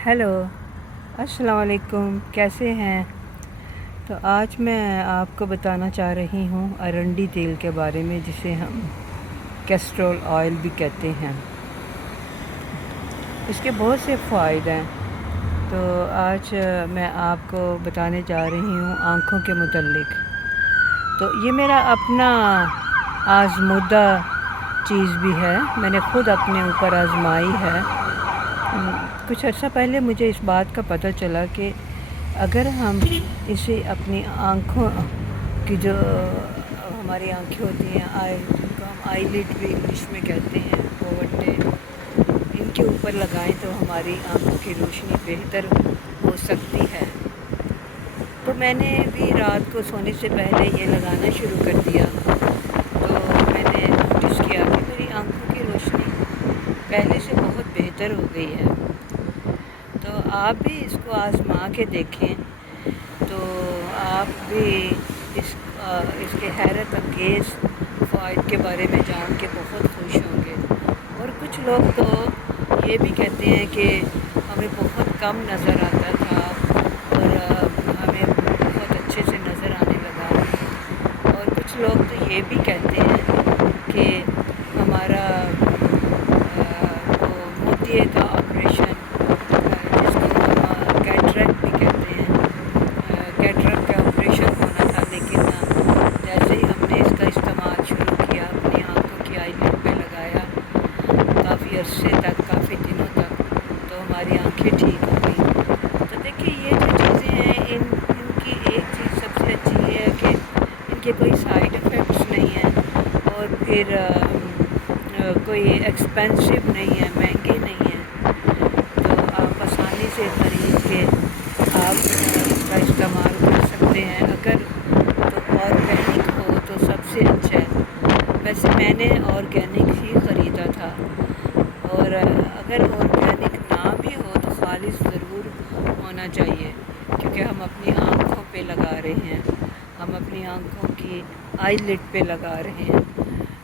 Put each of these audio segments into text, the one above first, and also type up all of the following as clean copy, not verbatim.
Hello, अस्सलाम वालेकुम। कैसे हैं? तो आज मैं आपको बताना चाह रही हूँ अरंडी तेल के बारे में, जिसे हम कैस्ट्रोल ऑयल भी कहते हैं। इसके बहुत से फ़ायदे हैं। तो आज मैं आपको बताने जा रही हूँ आँखों के मुतल्लिक। तो ये मेरा अपना आज़मूदा चीज़ भी है, मैंने ख़ुद अपने ऊपर आज़माई है। कुछ अर्सा पहले मुझे इस बात का पता चला कि अगर हम इसे अपनी आँखों की जो हमारी आँखें होती हैं, जिनको हम आईलिड भी इंग्लिश में कहते हैं, पोवटे, इनके ऊपर लगाएं तो हमारी आँखों की रोशनी बेहतर हो सकती है। तो मैंने भी रात को सोने से पहले ये लगाना शुरू कर दिया। तो मैंने नोटिस किया कि मेरी आँखों की रोशनी पहले से बहुत बेहतर हो गई है। तो आप भी इसको आज़मा के देखें तो आप भी इसके हैरत अंगेज़ फ़वाइद के बारे में जान के बहुत खुश होंगे। और कुछ लोग तो ये भी कहते हैं कि हमें बहुत कम नज़र आता था और हमें बहुत अच्छे से नज़र आने लगा। और कुछ लोग तो ये भी कहते हैं कि हमारा वो मोतिये का ऑपरेशन, जिसको हम कैटरेक्ट भी कहते हैं, कैटरेक्ट का ऑपरेशन होना था, लेकिन जैसे ही हमने इसका इस्तेमाल शुरू किया, अपनी आँखों की आईलिड पे लगाया काफ़ी अरसे तक, काफ़ी दिनों तक, तो हमारी आँखें ठीक हो गई। तो देखिए, ये जो चीज़ें हैं, इनकी एक चीज़ सबसे अच्छी है कि इनके कोई साइड इफ़ेक्ट्स नहीं हैं और फिर कोई एक्सपेंसिव नहीं है, महंगे नहीं हैं। तो आप आसानी से ख़रीद के आप इसका इस्तेमाल कर सकते हैं। अगर तो ऑर्गेनिक हो तो सबसे अच्छा है। वैसे मैंने ऑर्गेनिक ही ख़रीदा था, और अगर ऑर्गेनिक ना भी हो तो खालिस ज़रूर होना चाहिए, क्योंकि हम अपनी आँखों पे लगा रहे हैं, हम अपनी आँखों की आईलिड पे लगा रहे हैं।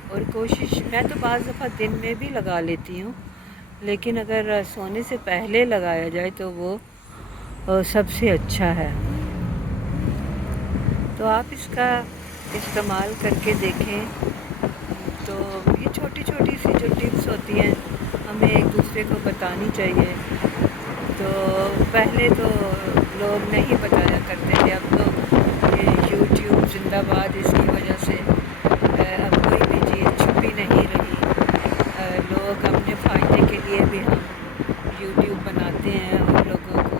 और कोशिश, मैं तो बाज़ दफ़ा दिन में भी लगा लेती हूँ, लेकिन अगर सोने से पहले लगाया जाए तो वो सबसे अच्छा है। तो आप इसका इस्तेमाल करके देखें। तो ये छोटी छोटी सी जो टिप्स होती हैं, हमें एक दूसरे को बतानी चाहिए। तो पहले तो लोग नहीं बताया करते थे, अब तो ये यूट्यूब जिंदाबाद, इसकी वजह से अब कोई भी चीज़ छुपी नहीं रही। लोग अपने फ़ायदे के लिए भी हम यूट्यूब बनाते हैं और लोगों को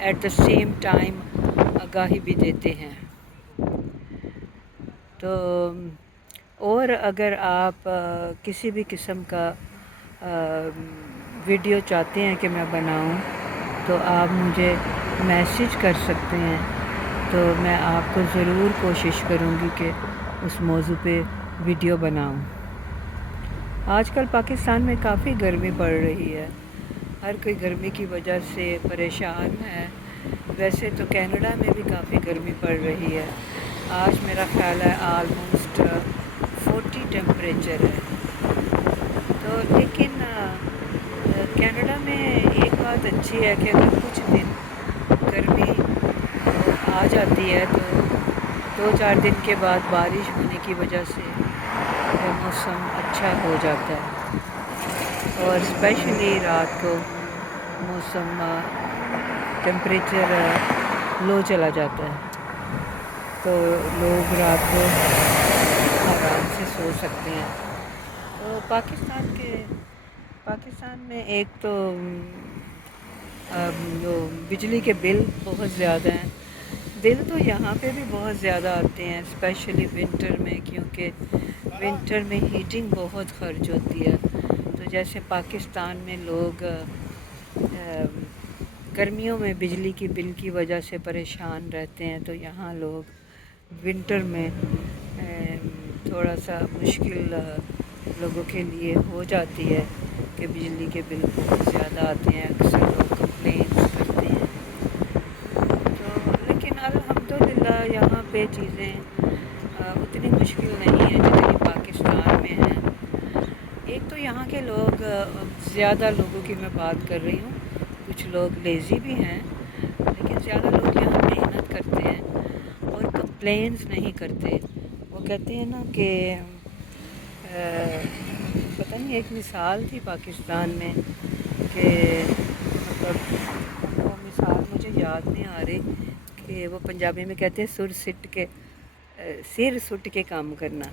एट द सेम टाइम आगाही भी देते हैं। तो और अगर आप किसी भी किस्म का वीडियो चाहते हैं कि मैं बनाऊं, तो आप मुझे मैसेज कर सकते हैं। तो मैं आपको ज़रूर कोशिश करूंगी कि उस मौजू पे वीडियो बनाऊं। आजकल पाकिस्तान में काफ़ी गर्मी पड़ रही है, हर कोई गर्मी की वजह से परेशान है। वैसे तो कनाडा में भी काफ़ी गर्मी पड़ रही है। आज मेरा ख़्याल है आलमोस्ट 40 टेम्परेचर है। तो लेकिन कनाडा में एक बात अच्छी है कि अगर कुछ दिन गर्मी आ जाती है तो 2-4 दिन के बाद बारिश होने की वजह से मौसम अच्छा हो जाता है। और स्पेशली रात को मौसम टेम्परेचर लो चला जाता है, तो लोग रात को आराम से सो सकते हैं। तो पाकिस्तान में एक तो जो बिजली के बिल बहुत ज़्यादा हैं। बिल तो यहाँ पे भी बहुत ज़्यादा आते हैं, स्पेशली विंटर में, क्योंकि विंटर में हीटिंग बहुत खर्च होती है। तो जैसे पाकिस्तान में लोग गर्मियों में बिजली की बिल की वजह से परेशान रहते हैं, तो यहाँ लोग विंटर में थोड़ा सा मुश्किल लोगों के लिए हो जाती है कि बिजली के बिल बहुत ज़्यादा आते हैं। अक्सर लोग कंप्लेंट्स करते हैं। तो लेकिन अल्हम्दुलिल्लाह यहाँ पे चीज़ें उतनी मुश्किल नहीं है जितनी पाकिस्तान में है। एक तो यहाँ के लोग, ज़्यादा लोगों की मैं बात कर रही हूँ, کچھ لوگ لیزی بھی ہیں، لیکن زیادہ لوگ یہاں محنت کرتے ہیں اور کمپلینس نہیں کرتے۔ وہ کہتے ہیں نا کہ پتہ نہیں، ایک مثال تھی پاکستان میں کہ مطلب وہ مثال مجھے یاد نہیں آ رہی، کہ وہ پنجابی میں کہتے ہیں سر سٹ کے کام کرنا،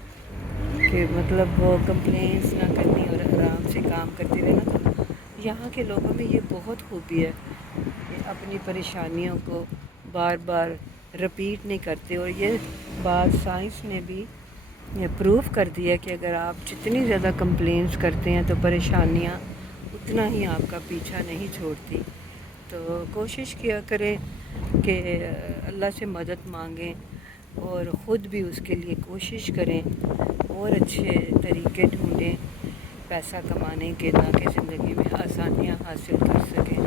کہ مطلب وہ کمپلینس نہ کرنی اور آرام سے کام کرتے رہنا۔ تو یہاں کے لوگوں میں یہ بہت خوبی ہے کہ اپنی پریشانیوں کو بار بار رپیٹ نہیں کرتے، اور یہ بات سائنس نے بھی پروف کر دی ہے کہ اگر آپ جتنی زیادہ کمپلینس کرتے ہیں تو پریشانیاں اتنا ہی آپ کا پیچھا نہیں چھوڑتی۔ تو کوشش کیا کریں کہ اللہ سے مدد مانگیں اور خود بھی اس کے لیے کوشش کریں اور اچھے طریقے ڈھونڈیں پیسہ کمانے کے، تاکہ زندگی میں آسانیاں حاصل کر سکیں،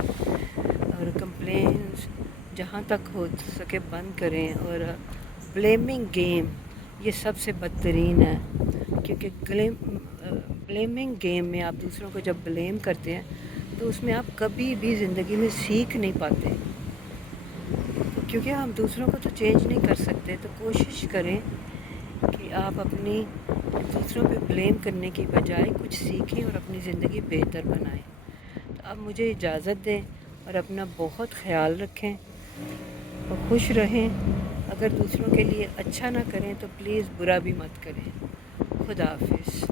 اور کمپلینس جہاں تک ہو سکے بند کریں۔ اور بلیمنگ گیم یہ سب سے بدترین ہے، کیونکہ بلیمنگ گیم میں آپ دوسروں کو جب بلیم کرتے ہیں تو اس میں آپ کبھی بھی زندگی میں سیکھ نہیں پاتے، کیونکہ ہم دوسروں کو تو چینج نہیں کر سکتے۔ تو کوشش کریں کہ آپ اپنی دوسروں پہ بلیم کرنے کی بجائے کچھ سیکھیں اور اپنی زندگی بہتر بنائیں۔ تو اب مجھے اجازت دیں اور اپنا بہت خیال رکھیں اور خوش رہیں۔ اگر دوسروں کے لیے اچھا نہ کریں تو پلیز برا بھی مت کریں۔ خدا حافظ۔